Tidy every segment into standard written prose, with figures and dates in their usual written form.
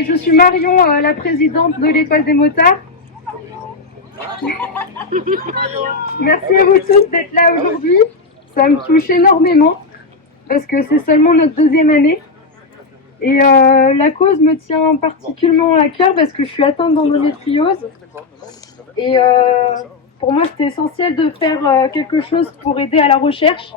Et je suis Marion, la présidente de l'école des motards. Merci à vous tous d'être là aujourd'hui. Ça me touche énormément parce que c'est seulement notre deuxième année. Et la cause me tient particulièrement à cœur parce que je suis atteinte d'endométriose. Et pour moi, c'était essentiel de faire quelque chose pour aider à la recherche.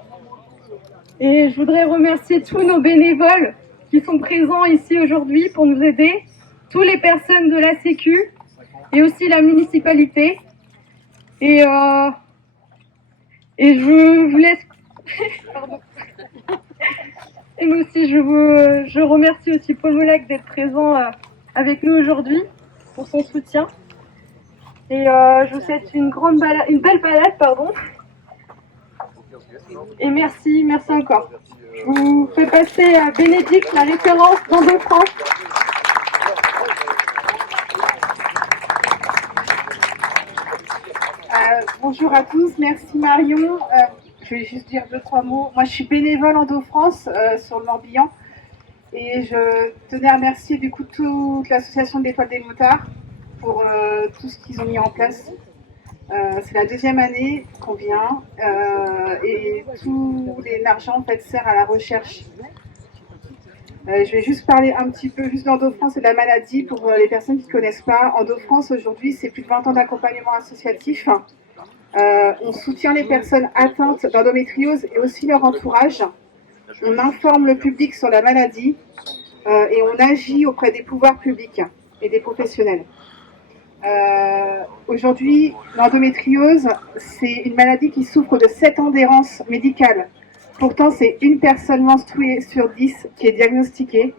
Et je voudrais remercier tous nos bénévoles qui sont présents ici aujourd'hui pour nous aider, toutes les personnes de la Sécu et aussi la municipalité. Et je vous laisse... Pardon. Et moi aussi, je remercie aussi Paul Molac d'être présent avec nous aujourd'hui pour son soutien. Et je vous souhaite une belle balade, pardon. Et merci encore. Je vous fais passer à Bénédicte, la référence d'Endo-France. Bonjour à tous, merci Marion. Je vais juste dire 2-3 mots. Moi, je suis bénévole Endo-France sur le Morbihan et je tenais à remercier du coup toute l'association de l'Étoile des motards pour tout ce qu'ils ont mis en place. C'est la deuxième année qu'on vient et tout l'argent en fait sert à la recherche. Je vais juste parler un petit peu juste d'Endo-France et de la maladie pour les personnes qui ne connaissent pas. Endo-France aujourd'hui, c'est plus de 20 ans d'accompagnement associatif. On soutient les personnes atteintes d'endométriose et aussi leur entourage. On informe le public sur la maladie et on agit auprès des pouvoirs publics et des professionnels. Aujourd'hui, l'endométriose, c'est une maladie qui souffre de 7 ans d'errance médicale. Pourtant, c'est une personne menstruée sur 10 qui est diagnostiquée.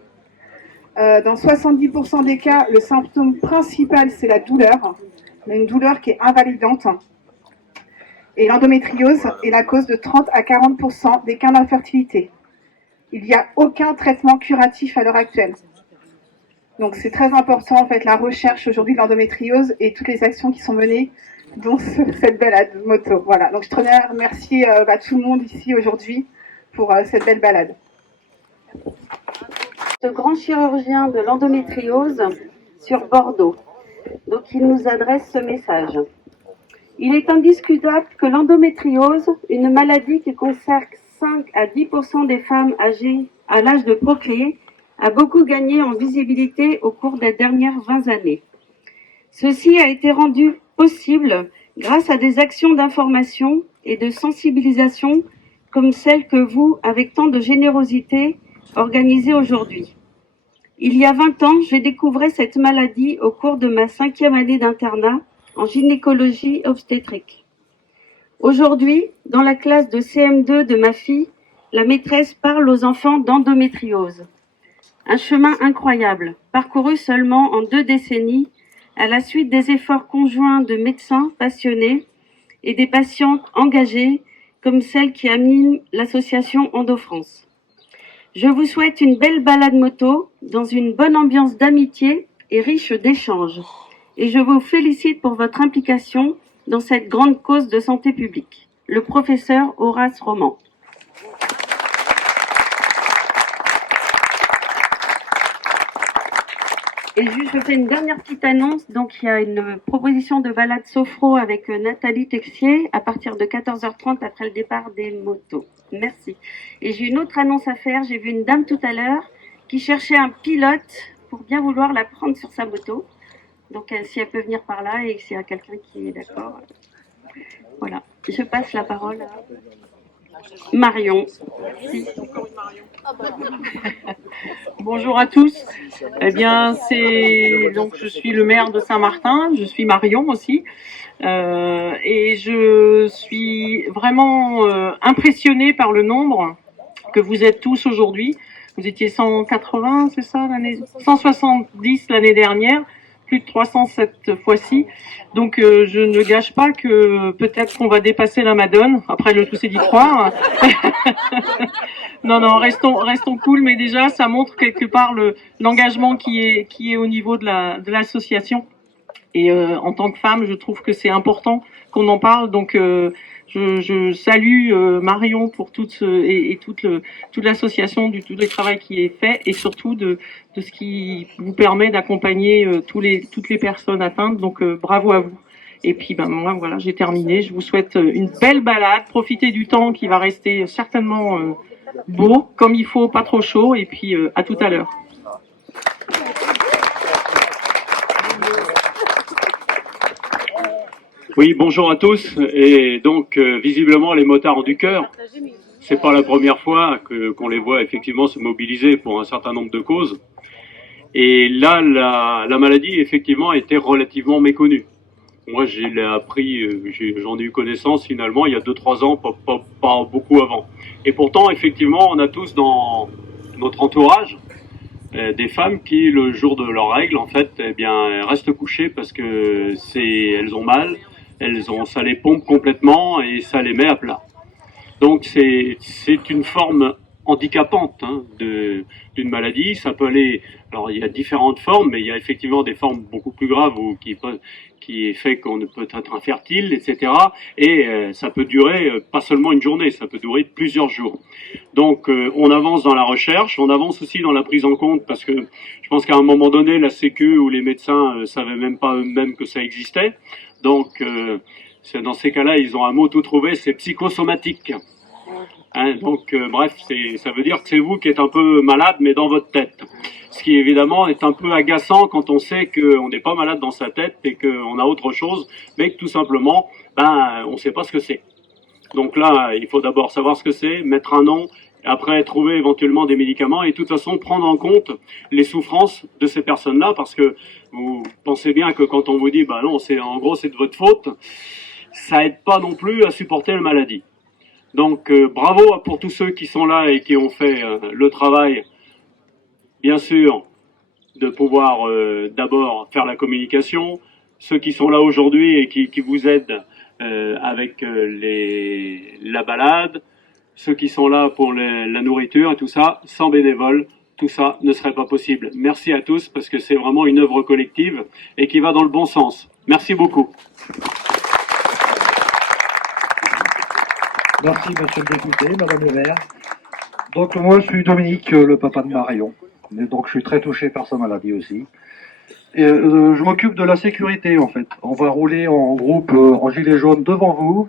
Dans 70% des cas, le symptôme principal, c'est la douleur, mais une douleur qui est invalidante. Et l'endométriose est la cause de 30 à 40% des cas d'infertilité. Il n'y a aucun traitement curatif à l'heure actuelle. Donc c'est très important en fait la recherche aujourd'hui de l'endométriose et toutes les actions qui sont menées, dont cette balade moto. Voilà, donc je tenais à remercier tout le monde ici aujourd'hui pour cette belle balade. Ce grand chirurgien de l'endométriose sur Bordeaux. Donc il nous adresse ce message. Il est indiscutable que l'endométriose, une maladie qui concerne 5 à 10% des femmes âgées à l'âge de procréer, a beaucoup gagné en visibilité au cours des dernières 20 années. Ceci a été rendu possible grâce à des actions d'information et de sensibilisation comme celle que vous, avec tant de générosité, organisez aujourd'hui. Il y a 20 ans, j'ai découvert cette maladie au cours de ma 5e année d'internat en gynécologie obstétrique. Aujourd'hui, dans la classe de CM2 de ma fille, la maîtresse parle aux enfants d'endométriose. Un chemin incroyable, parcouru seulement en 2 décennies, à la suite des efforts conjoints de médecins passionnés et des patientes engagées, comme celle qui anime l'association Endo-France. Je vous souhaite une belle balade moto dans une bonne ambiance d'amitié et riche d'échanges. Et je vous félicite pour votre implication dans cette grande cause de santé publique. Le professeur Horace Roman. Et juste, je fais une dernière petite annonce. Donc, il y a une proposition de balade sophro avec Nathalie Texier à partir de 14h30 après le départ des motos. Merci. Et j'ai une autre annonce à faire. J'ai vu une dame tout à l'heure qui cherchait un pilote pour bien vouloir la prendre sur sa moto. Donc, si elle peut venir par là et s'il y a quelqu'un qui est d'accord. Voilà. Je passe la parole à Marion. Merci. Bonjour à tous. Eh bien, je suis le maire de Saint-Martin. Je suis Marion aussi. Et je suis vraiment impressionnée par le nombre que vous êtes tous aujourd'hui. Vous étiez 180, c'est ça, 170 l'année dernière. Plus de 300 cette fois-ci. Donc je ne gâche pas que peut-être qu'on va dépasser la Madone. Après, le tout c'est d'y croire. Non, restons cool, mais déjà ça montre quelque part l'engagement qui est au niveau de l'association. Et en tant que femme, je trouve que c'est important qu'on en parle. Donc je salue Marion pour toute l'association, tout le travail qui est fait, et surtout de ce qui vous permet d'accompagner toutes les personnes atteintes. Donc bravo à vous. Et puis moi voilà, j'ai terminé. Je vous souhaite une belle balade. Profitez du temps qui va rester certainement beau, comme il faut, pas trop chaud. Et puis à tout à l'heure. Oui, bonjour à tous. Et donc, visiblement, les motards ont du cœur. C'est pas la première fois qu'on les voit effectivement se mobiliser pour un certain nombre de causes. Et là, la maladie, effectivement, était relativement méconnue. Moi, je l'ai appris, j'en ai eu connaissance finalement il y a 2-3 ans, pas beaucoup avant. Et pourtant, effectivement, on a tous dans notre entourage des femmes qui, le jour de leurs règles, en fait, eh bien, restent couchées parce que elles ont mal. Ça les pompe complètement et ça les met à plat. Donc c'est une forme handicapante d'une maladie. Ça peut aller. Alors il y a différentes formes, mais il y a effectivement des formes beaucoup plus graves qui fait qu'on ne peut être infertile, etc. Et ça peut durer pas seulement une journée, ça peut durer plusieurs jours. Donc on avance dans la recherche, on avance aussi dans la prise en compte parce que je pense qu'à un moment donné, la Sécu ou les médecins savaient même pas eux-mêmes que ça existait. Donc, dans ces cas-là, ils ont un mot tout trouvé, c'est psychosomatique. Donc, bref, ça veut dire que c'est vous qui êtes un peu malade, mais dans votre tête. Ce qui, évidemment, est un peu agaçant quand on sait qu'on n'est pas malade dans sa tête et qu'on a autre chose, mais que tout simplement, on ne sait pas ce que c'est. Donc là, il faut d'abord savoir ce que c'est, mettre un nom, après trouver éventuellement des médicaments et de toute façon prendre en compte les souffrances de ces personnes-là, parce que vous pensez bien que quand on vous dit non, en gros c'est de votre faute, ça aide pas non plus à supporter la maladie. Donc bravo pour tous ceux qui sont là et qui ont fait le travail, bien sûr, de pouvoir d'abord faire la communication, ceux qui sont là aujourd'hui et qui vous aident avec la balade, ceux qui sont là pour la nourriture et tout ça, sans bénévoles, tout ça ne serait pas possible. Merci à tous parce que c'est vraiment une œuvre collective et qui va dans le bon sens. Merci beaucoup. Merci monsieur le député, madame le maire. Donc moi je suis Dominique, le papa de Marion. Et donc je suis très touché par sa maladie aussi. Et je m'occupe de la sécurité en fait. On va rouler en groupe en gilet jaune devant vous.